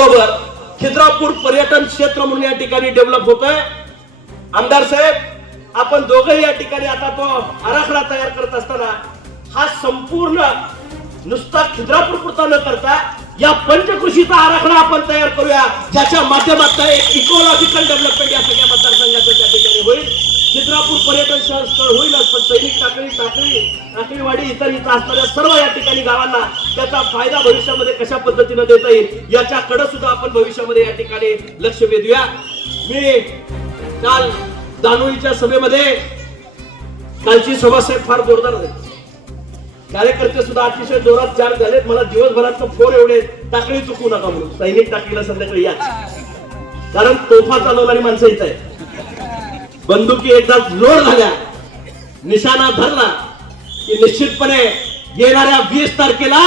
त्याचबरोबर खिद्रापूर पर्यटन क्षेत्र म्हणून या ठिकाणी डेव्हलप होत आहे आमदार साहेब आपण दोघंही या ठिकाणी आता तो आराखडा तयार करत असताना हा संपूर्ण नुसता खिद्रापूर पुरता न करता या पंचकृषीचा आराखडा आपण तयार करूया ज्याच्या माध्यमातून एक इकोलॉजिकल डेव्हलपमेंट या सगळ्या चित्रापूर पर्यटन शहर स्थळ होईलच पण सैनिक टाकळी टाकळी टाकळीवाडी इतर इथं असणाऱ्या सर्व या ठिकाणी गावांना त्याचा फायदा भविष्यामध्ये कशा पद्धतीनं देता येईल याच्याकडे सुद्धा आपण भविष्यामध्ये या ठिकाणी लक्ष वेधूया. मी काल दानोळीच्या सभेमध्ये कालची सभा साहेब फार जोरदार झाली कार्यकर्ते सुद्धा अतिशय जोरात चार झालेत मला दिवसभरात फोर एवढे टाकळी चुकू नका म्हणून. सैनिक टाकळीला संध्याकाळी या. कारण तोफा चालवणारी माणसं इथं आहे बंदुकी एकदा जोर झाल्या. निशाणा धरला की निश्चितपणे येणाऱ्या वीस तारखेला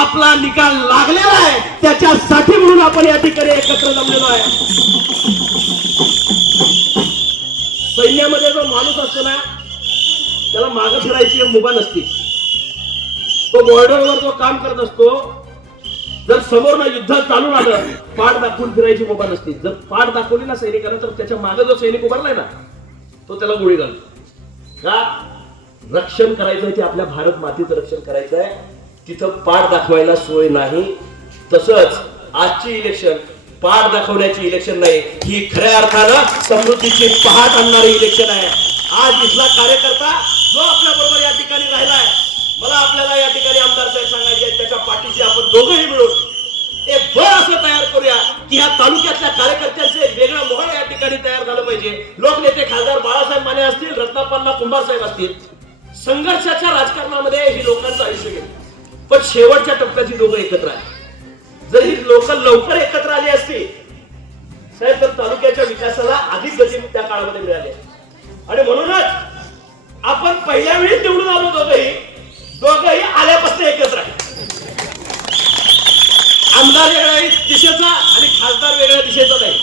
आपला निकाल लागलेला आहे. त्याच्यासाठी म्हणून आपण या ठिकाणी एकत्र जमलेलो आहे. सैन्यामध्ये जो माणूस असतो ना त्याला मागं फिरायची मुभा नसते. तो बॉर्डरवर जो काम करत असतो समोर ना युद्ध चालू आलं पाठ दाखवून फिरायची मुभा नसते. जर पाठ दाखवली ना सैनिकानं तर त्याच्यामागे जो सैनिक उभारलाय ना तो त्याला गोळी घालतो का? रक्षण करायचंय ते आपल्या भारत मातीचं रक्षण करायचं आहे तिथं पाठ दाखवायला सोय नाही. तसंच आजची इलेक्शन पाठ दाखवण्याची इलेक्शन नाही. ही खऱ्या अर्थानं समृद्धीची पहाट आणणारी इलेक्शन आहे. आज इथला कार्यकर्ता जो आपल्या बरोबर या ठिकाणी राहिलाय मला आपल्याला या ठिकाणी आमदार साहेब सांगायचे त्याच्या पाठीशी आपण दोघंही मिळून एक बळ असं तयार करूया की ह्या तालुक्यातल्या कार्यकर्त्यांचे एक वेगळं मोहळ या ठिकाणी तयार झालं पाहिजे. लोकनेते खासदार बाळासाहेब माने असतील रत्नापन्ना कुंभार साहेब असतील. संघर्षाच्या राजकारणामध्ये ही लोकांचं आयुष्य गेलं. पण शेवटच्या टप्प्यात ही एकत्र आहे जर ही लोक लवकर एकत्र आली असती साहेब तर तालुक्याच्या विकासाला अधिक गती त्या काळामध्ये मिळाली. आणि म्हणूनच आपण पहिल्या वेळी निवडून आलो दोघंही दोघंही आल्यापासून एकत्र आहे आमदार वेगळ्या दिशेचा आणि खासदार वेगळ्या दिशेचा नाही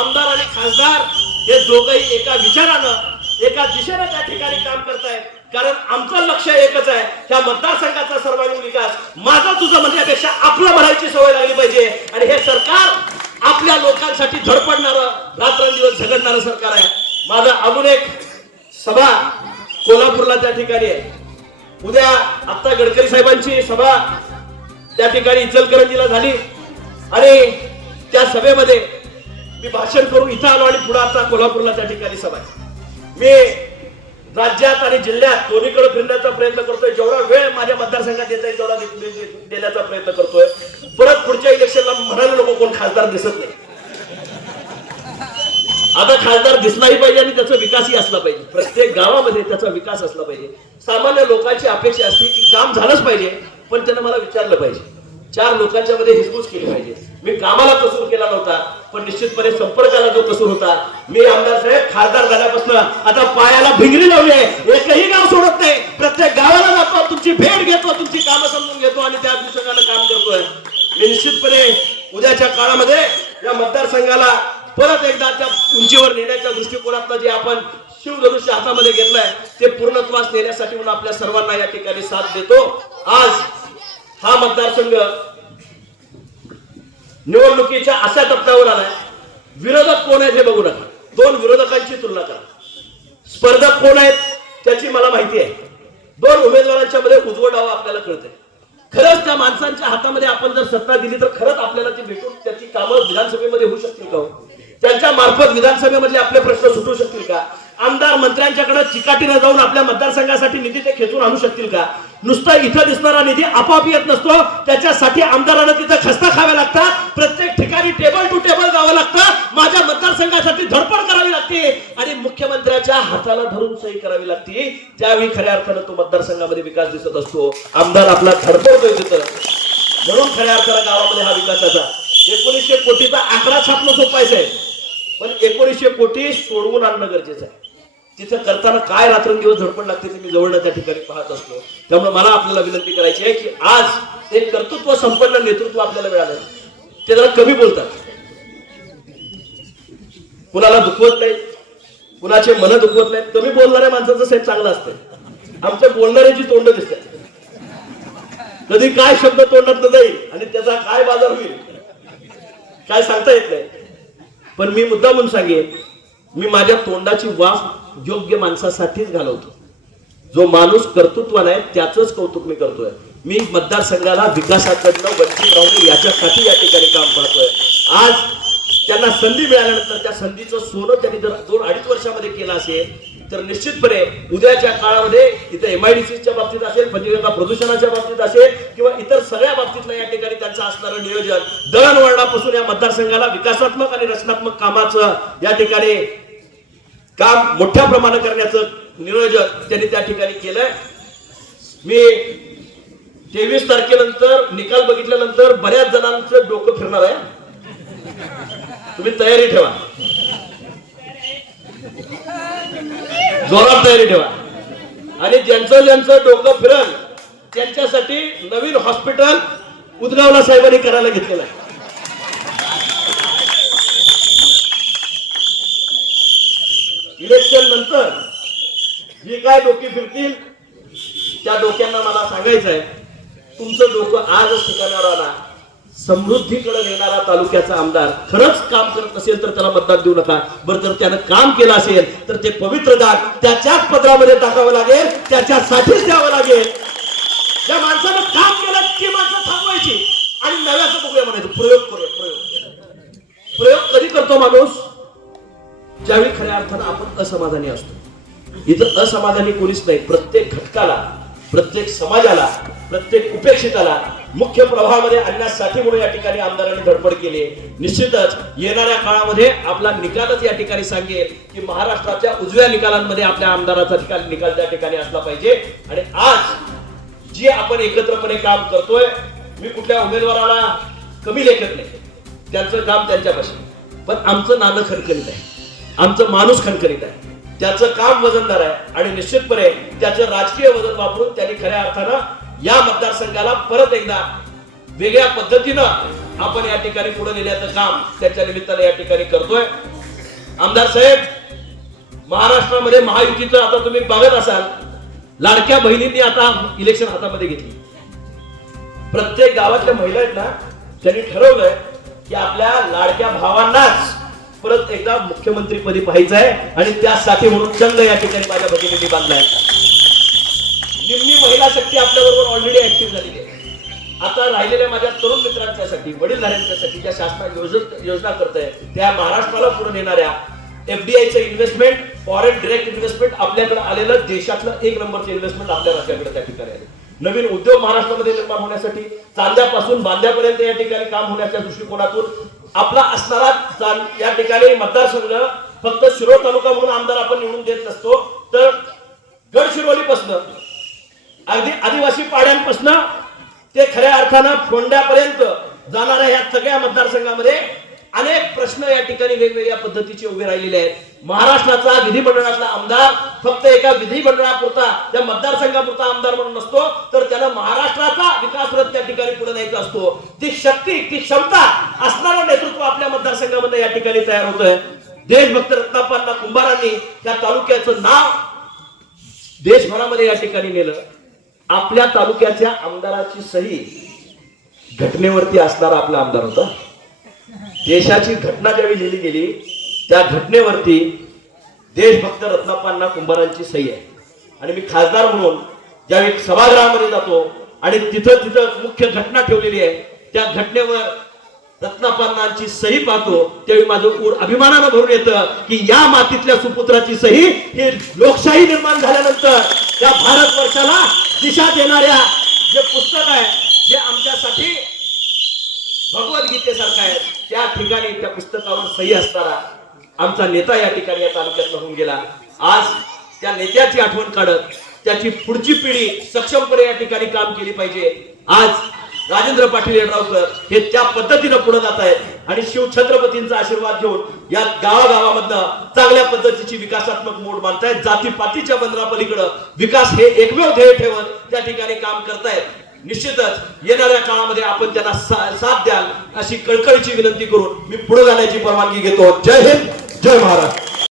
आमदार आणि खासदार हे दोघही एका विचारानं एका दिशेनं त्या ठिकाणी काम करतायत. कारण आमचं लक्ष एकच आहे. त्या मतदारसंघाचा सर्वांगीण विकास. माझा तुझं म्हणण्यापेक्षा आपलं म्हणायची सवय लागली पाहिजे. आणि हे सरकार आपल्या लोकांसाठी धडपडणारं रात्रंदिवस झगडणारं सरकार आहे. माझा अजून एक सभा कोल्हापूरला त्या ठिकाणी आहे. उद्या आत्ता गडकरी साहेबांची सभा त्या ठिकाणी इचलकरंजीला झाली. आणि त्या सभेमध्ये मी भाषण करून इथं आलो आणि पुढे आता कोल्हापूरला त्या ठिकाणी सभा मी राज्यात आणि जिल्ह्यात दोन्हीकडे फिरण्याचा प्रयत्न करतोय. जेवढा वेळ माझ्या मतदारसंघात येत आहे तेवढा देण्याचा प्रयत्न करतोय. परत पुढच्या इलेक्शनला म्हणाले लोक कोण खासदार दिसत नाही. आता खासदार दिसलाही पाहिजे आणि त्याचा विकासही असला पाहिजे. प्रत्येक गावामध्ये त्याचा विकास असला पाहिजे. सामान्य लोकांची अपेक्षा असते की काम झालंच पाहिजे पण त्यानं मला विचारलं पाहिजे. चार लोकांच्या मध्ये हिसबूस केली पाहिजे. मी कामाला कसूर केला नव्हता. पण निश्चितपणे संपर्काला जो कसूर होता मी आमदार साहेब खासदार झाल्यापासून आता पायाला भिंगरी लावली आहे. एकही गाव सोडत नाही. प्रत्येक गावाला जातो तुमची भेट घेतो तुमची कामं समजून घेतो आणि त्या अनुषंगानं काम करतोय. मी निश्चितपणे उद्याच्या काळामध्ये या मतदारसंघाला परत एकदा त्या उंचीवर नेण्याच्या दृष्टिकोनातनं जे आपण शिवधनुष्य हातामध्ये घेतलंय ते पूर्णत्वास नेण्यासाठी म्हणून आपल्या सर्वांना या ठिकाणी साथ देतो. आज हा मतदारसंघ निवडणुकीच्या अशा टप्प्यावर आलाय. विरोधक कोण आहेत हे बघू नका. दोन विरोधकांची तुलना करा. स्पर्धक कोण आहेत त्याची मला माहिती आहे. दोन उमेदवारांच्या मध्ये उजवं डाव आपल्याला कळतंय. खरंच त्या माणसांच्या हातामध्ये आपण जर सत्ता दिली तर खरंच आपल्याला ती भेटून त्याची कामं विधानसभेमध्ये होऊ शकतील का हो? त्यांच्या मार्फत विधानसभेमधले आपले प्रश्न सुटू शकतील का? आमदार मंत्र्यांच्याकडे चिकाटीनं जाऊन आपल्या मतदारसंघासाठी निधी ते खेचून आणू शकतील का? नुसता इथं दिसणारा निधी आपोआप येत नसतो. त्याच्यासाठी आमदारांना तिथं खस्ता खाव्या लागतात. प्रत्येक ठिकाणी टेबल टू टेबल जावं लागतं. माझ्या मतदारसंघासाठी धडपड करावी लागते. आणि मुख्यमंत्र्याच्या हाताला धरून सही करावी लागते. त्यावेळी खऱ्या अर्थानं तो मतदारसंघामध्ये विकास दिसत असतो आमदार आपला धडपडतोय तिथं म्हणून खऱ्या अर्थानं गावामध्ये हा विकासाचा एकोणीसशे कोटीचा आकडा छापणं सोपायचं आहे पण एकोणीसशे कोटी सोडवून आणणं गरजेचं आहे. तिथं करताना काय रात्रंदिवस धडपड लागते ते मी जवळ त्या ठिकाणी पाहत असतो. त्यामुळे मला आपल्याला विनंती करायची आहे की आज ते कर्तृत्व संपन्न नेतृत्व आपल्याला मिळालं. ते जरा कमी बोलतात. कुणाला दुखवत नाही कुणाचे मन दुखवत नाहीत कमी बोलणाऱ्या माणसाचं साहेब चांगलं असतं. आमच्या बोलणाऱ्याची तोंड दिसतात. कधी काय शब्द तोंडात जाईल आणि त्याचा काय बाजार होईल काय सांगता येत नाही. पण मी मुद्दा म्हणून सांगेन मी माझ्या तोंडाची वाफ योग्य माणसासाठीच घालवतो. जो माणूस कर्तृत्वाला आहे त्याचंच कौतुक मी करतोय. मी मतदारसंघाला विकासाकडनं वंचित राहून याच्यासाठी या ठिकाणी काम करतोय आज त्यांना संधी मिळाल्यानंतर त्या संधीचं सोनं त्यांनी जर दोन अडीच वर्षामध्ये केलं असेल तर निश्चितपणे उद्याच्या काळामध्ये इथं एमआयडीसीच्या बाबतीत असेल पंचगंगा प्रदूषणाच्या बाबतीत असेल किंवा इतर सगळ्या बाबतीतलं या ठिकाणी त्यांचं असणारं नियोजन दळणवळणापासून या मतदारसंघाला विकासात्मक आणि रचनात्मक कामाचं या ठिकाणी काम मोठ्या प्रमाणात करण्याचं नियोजन त्यांनी त्या ठिकाणी केलंय. मी तेवीस तारखेनंतर निकाल बघितल्यानंतर बऱ्याच जणांचं डोकं फिरणार आहे. तुम्ही तयारी ठेवा. जोरात तयारी ठेवा. आणि ज्यांचं ज्यांचं डोकं फिरल त्यांच्यासाठी नवीन हॉस्पिटल उदगावला साहेबांनी करायला घेतलेलं आहे. इलेक्शन नंतर जी काय डोकी फिरतील त्या डोक्यांना मला सांगायचं आहे तुमचं डोकं आजच ठिकाणावर आला. समृद्धीकडे नेणारा तालुक्याचा आमदार खरंच काम करत असेल तर त्याला मतदान देऊ नका. बरं जर त्यानं काम केलं असेल तर ते पवित्र दाग त्याच्याच पत्रामध्ये टाकावं लागेल त्याच्यासाठीच द्यावं लागेल. ज्या माणसानं काम केलं ती माणसं थांबवायची. आणि नव्याचं बघूया म्हणायचं प्रयोग करूया प्रयोग. प्रयोग कधी करतो माणूस? अर्थानं आपण असमाधानी असतो. इथं असमाधानी कोणीच नाही. प्रत्येक घटकाला प्रत्येक समाजाला प्रत्येक उपेक्षिताला मुख्य प्रवाहामध्ये आणण्यासाठी म्हणून या ठिकाणी आमदारांनी धडपड केली निश्चितच येणाऱ्या काळामध्ये आपला निकालच या ठिकाणी सांगेल की महाराष्ट्राच्या उजव्या निकालांमध्ये आपल्या आमदाराचा निकाल निकाल त्या ठिकाणी असला पाहिजे. आणि आज जी आपण एकत्रपणे काम करतोय मी कुठल्या उमेदवाराला कमी लेखत नाही. त्यांचं काम त्यांच्यापाशी. पण आमचं नाणं खणखणीत आहे. आमचं माणूस खणखणीत आहे. त्याचं काम वजनदार आहे आणि निश्चितपणे त्याचं राजकीय वजन वापरून त्यांनी खऱ्या अर्थानं या मतदारसंघाला परत एकदा वेगळ्या पद्धतीनं आपण या ठिकाणी पुढे नेण्याचं काम त्याच्या निमित्ताने या ठिकाणी करतोय. आमदार साहेब महाराष्ट्रामध्ये महायुतीचं आता तुम्ही बघत असाल लाडक्या बहिणींनी आता इलेक्शन हातामध्ये घेतली. प्रत्येक गावातल्या महिला आहेत ना त्यांनी ठरवलंय की आपल्या लाडक्या भावांनाच परत एकदा मुख्यमंत्रीपदी पाहायचं आहे आणि त्यासाठी म्हणून चंद या ठिकाणी माझ्या भगिनींनी बांधलाय. निम्मी महिला शक्ती आपल्या बरोबर ऑलरेडी ऍक्टिव्ह झालेली आहे. आता राहिलेल्या माझ्या तरुण मित्रांच्यासाठी वडीलधाऱ्यांच्यासाठी ज्या शासना योजना योजना करत आहे त्या महाराष्ट्राला पुढे नेणाऱ्या एफडीआयचं इन्व्हेस्टमेंट फॉरेन डिरेक्ट इन्व्हेस्टमेंट आपल्याकडे आलेलं देशातलं एक नंबरचं इन्व्हेस्टमेंट आपल्या राज्याकडे त्या ठिकाणी आले नवीन उद्योग महाराष्ट्रामध्ये निर्माण होण्यासाठी चांद्यापासून बांद्यापर्यंत या ठिकाणी काम होण्याच्या दृष्टिकोनातून आपला असणारा या ठिकाणी मतदारसंघ फक्त शिरोळ तालुका म्हणून आमदार आपण निवडून देत नसतो तर गडचिरोलीपासनं अगदी आदिवासी पाड्यांपासनं ते खऱ्या अर्थानं फोंड्यापर्यंत जाणाऱ्या या सगळ्या मतदारसंघामध्ये अनेक प्रश्न या ठिकाणी वेगवेगळ्या पद्धतीचे उभे राहिलेले आहेत. महाराष्ट्राचा विधिमंडळातला आमदार फक्त एका विधिमंडळापुरता त्या मतदारसंघापुरता आमदार म्हणून नसतो तर त्याला महाराष्ट्राचा विकास रथ त्या ठिकाणी पुढे न्यायचा असतो. ती शक्ती ती क्षमता असणारं नेतृत्व आपल्या मतदारसंघामध्ये या ठिकाणी तयार होतंय. देशभक्त रत्नापांना कुंभारांनी त्या तालुक्याचं नाव देशभरामध्ये या ठिकाणी नेलं. आपल्या तालुक्याच्या आमदाराची सही घटनेवरती असणारा आपला आमदार होता. देशाची घटना ज्यावेळी लिहिली गेली त्या घटनेवरती देशभक्त रत्नापांना कुंभारांची सही आहे. आणि मी खासदार म्हणून ज्यावेळी सभागृहामध्ये जातो आणि तिथं तिथं मुख्य घटना ठेवलेली आहे त्या घटनेवर रत्नापांनांची सही पाहतो त्यावेळी माझं ऊर अभिमानानं भरून येतं की या मातीतल्या सुपुत्राची सही हे लोकशाही निर्माण झाल्यानंतर त्या भारत वर्षाला दिशा देणाऱ्या जे पुस्तक आहे जे आमच्यासाठी भगवद्गीतेसारखं आहे त्या ठिकाणी त्या पुस्तकावर सही असताना आमचा नेता या ठिकाणी या तालुक्यात होऊन गेला. आज त्या नेत्याची आठवण काढत त्याची पुढची पिढी सक्षमपणे या ठिकाणी काम केली पाहिजे. आज राजेंद्र पाटील येड्रावकर हे त्या पद्धतीनं पुढे जात आहेत आणि शिवछत्रपतींचा आशीर्वाद घेऊन या गावागावामधनं चांगल्या पद्धतीची विकासात्मक मोड मानतायत जातीपातीच्या बंधनापलीकडं विकास हे एकमेव ध्येय ठेवत त्या ठिकाणी काम करतायत. निश्चितच येणाऱ्या काळामध्ये आपण त्यांना साथ द्याल अशी कळकळीची विनंती करून मी पुढे जाण्याची परवानगी घेतो. जय हिंद जय महाराष्ट्र.